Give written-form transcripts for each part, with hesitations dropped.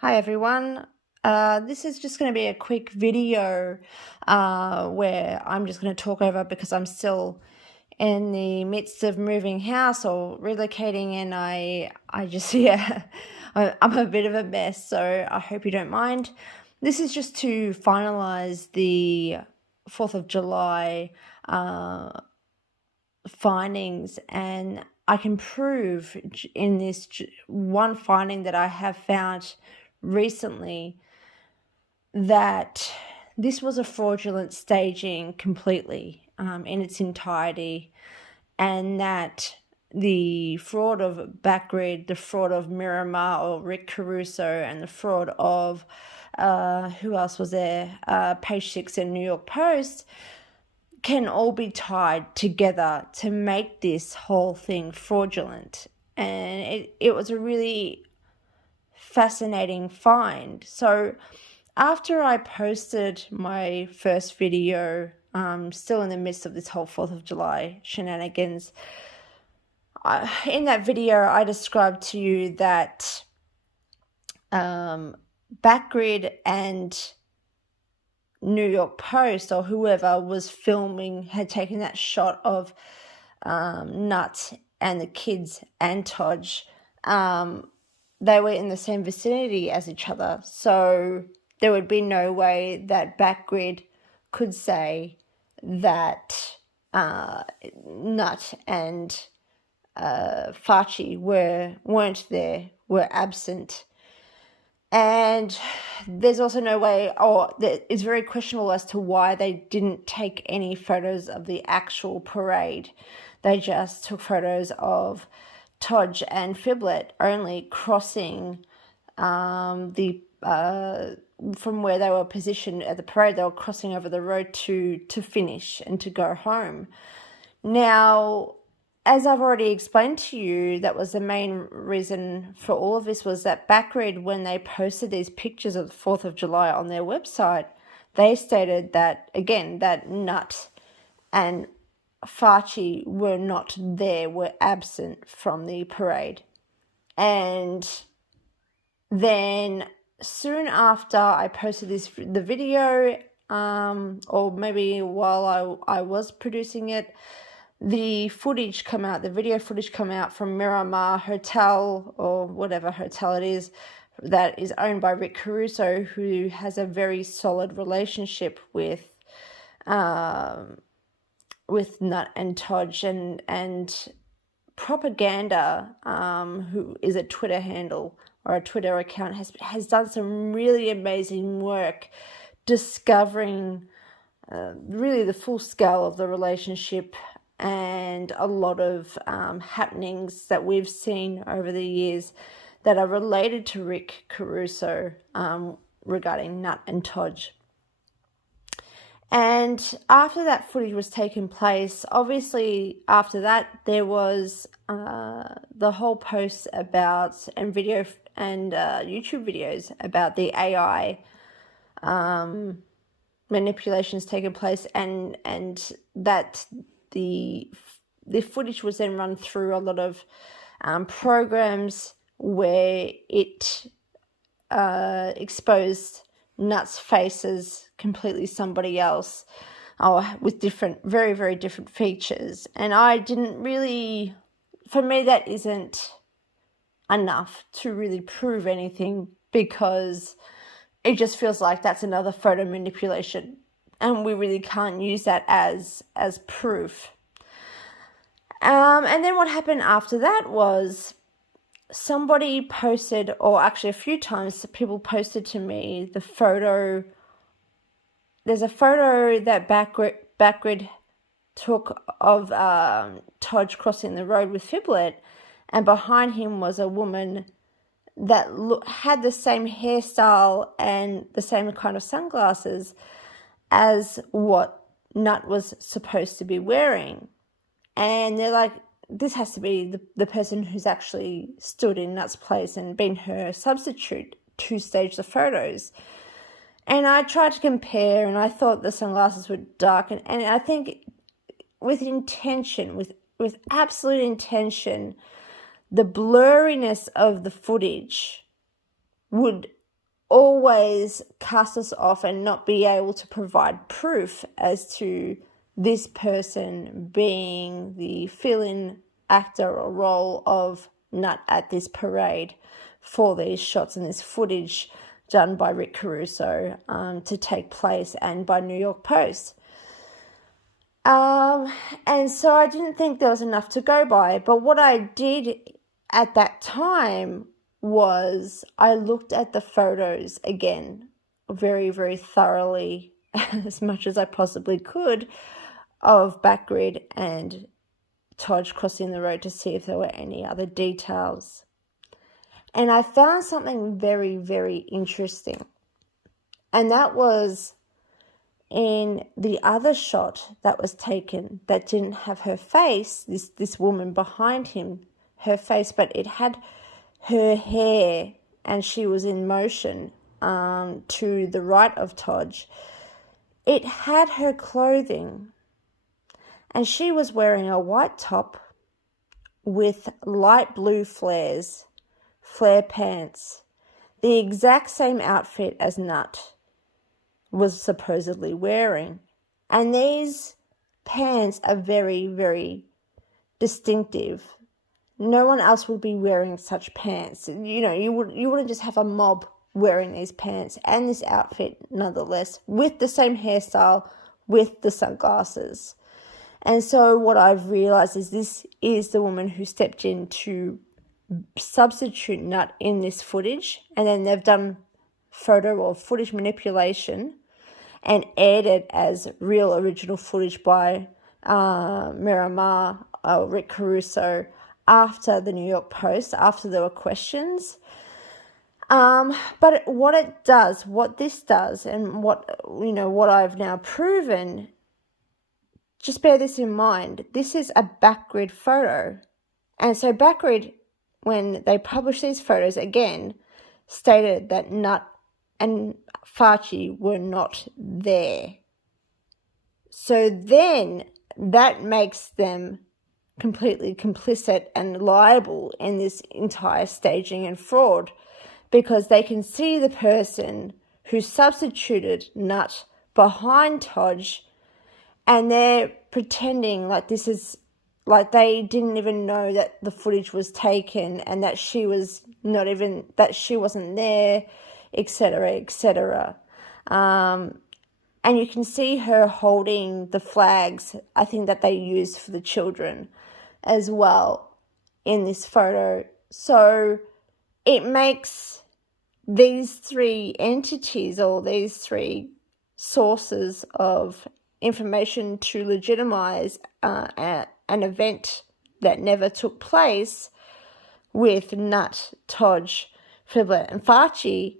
Hi everyone. This is just going to be a quick video where I'm just going to talk over because I'm still in the midst of moving house or relocating, and I just I'm a bit of a mess, so I hope you don't mind. This is just to finalize the 4th of July findings, and I can prove in this one finding that I have found recently that this was a fraudulent staging completely in its entirety, and that the fraud of Backgrid, the fraud of Miramar or Rick Caruso, and the fraud of who else was there? Page Six and New York Post can all be tied together to make this whole thing fraudulent. And it was a really fascinating find. So after I posted my first video, still in the midst of this whole 4th of July shenanigans, in that video I described to you that Backgrid and New York Post or whoever was filming had taken that shot of Nut and the kids and Todge. They were in the same vicinity as each other, so there would be no way that Backgrid could say that Nut and Fauci weren't there, were absent. And there's also no way, or it's very questionable as to why they didn't take any photos of the actual parade. They just took photos of Todge and Fiblet only crossing from where they were positioned at the parade. They were crossing over the road to finish and to go home. Now, as I've already explained to you, that was the main reason for all of this, was that Backgrid, when they posted these pictures of the 4th of July on their website, they stated that, again, that Nut and Fauci were not there, were absent from the parade. And then soon after I posted the video, or maybe while I was producing it, the video footage come out from Miramar Hotel, or whatever hotel it is, that is owned by Rick Caruso, who has a very solid relationship with Nut and Todge, and Propaganda, who is a Twitter handle or a Twitter account, has done some really amazing work discovering really the full scale of the relationship and a lot of happenings that we've seen over the years that are related to Rick Caruso regarding Nut and Todge. And after that footage was taken place, obviously after that there was the whole post about, and video and YouTube videos about the AI manipulations taking place, and that the footage was then run through a lot of programs where it exposed Nut's faces completely somebody else, with different, very, very different features. And I didn't really, for me, that isn't enough to really prove anything, because it just feels like that's another photo manipulation, and we really can't use that as proof. And then what happened after that was somebody posted, or actually a few times people posted to me the photo. There's a photo that Backgrid took of Todge crossing the road with Fiblet, and behind him was a woman that had the same hairstyle and the same kind of sunglasses as what Nut was supposed to be wearing. And they're like, this has to be the person who's actually stood in Nut's place and been her substitute to stage the photos. And I tried to compare, and I thought the sunglasses were dark, and I think with intention, with absolute intention, the blurriness of the footage would always cast us off and not be able to provide proof as to this person being the fill-in actor or role of Nut at this parade for these shots and this footage done by Rick Caruso to take place, and by New York Post. And so I didn't think there was enough to go by. But what I did at that time was I looked at the photos again very, very thoroughly, as much as I possibly could, of Backgrid and Todge crossing the road to see if there were any other details. And I found something very, very interesting. And that was in the other shot that was taken that didn't have her face, this woman behind him, her face, but it had her hair and she was in motion to the right of Todge. It had her clothing, and she was wearing a white top with light blue flare pants, the exact same outfit as Nut was supposedly wearing. And these pants are very, very distinctive. No one else would be wearing such pants. You know, you wouldn't just have a mob wearing these pants and this outfit nonetheless, with the same hairstyle, with the sunglasses. And so what I've realized is this is the woman who stepped in to substitute Nut in this footage, and then they've done photo or footage manipulation and aired it as real original footage by Miramar, Rick Caruso, after the New York Post, after there were questions. But what this does, and what I've now proven, just bear this in mind, this is a Backgrid photo. And so Backgrid, when they published these photos again, stated that Nut and Farchi were not there. So then that makes them completely complicit and liable in this entire staging and fraud, because they can see the person who substituted Nut behind Todge, and they're pretending like this is, like they didn't even know that the footage was taken and that she wasn't there, etc., etc. And you can see her holding the flags, I think, that they used for the children as well in this photo. So it makes these three entities, or these three sources of information to legitimize an event that never took place with Nut, Todge, Fiblet and Farchi,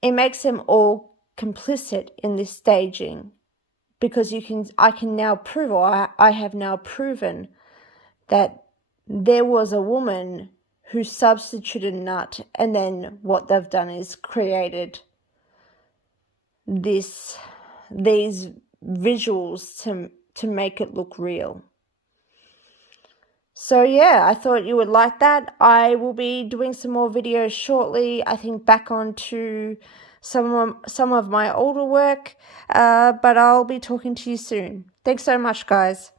it makes them all complicit in this staging, because I can now prove, or I have now proven, that there was a woman who substituted Nut, and then what they've done is created these visuals to make it look real. So yeah, I thought you would like that. I will be doing some more videos shortly, I think back onto some of my older work, but I'll be talking to you soon. Thanks so much, guys.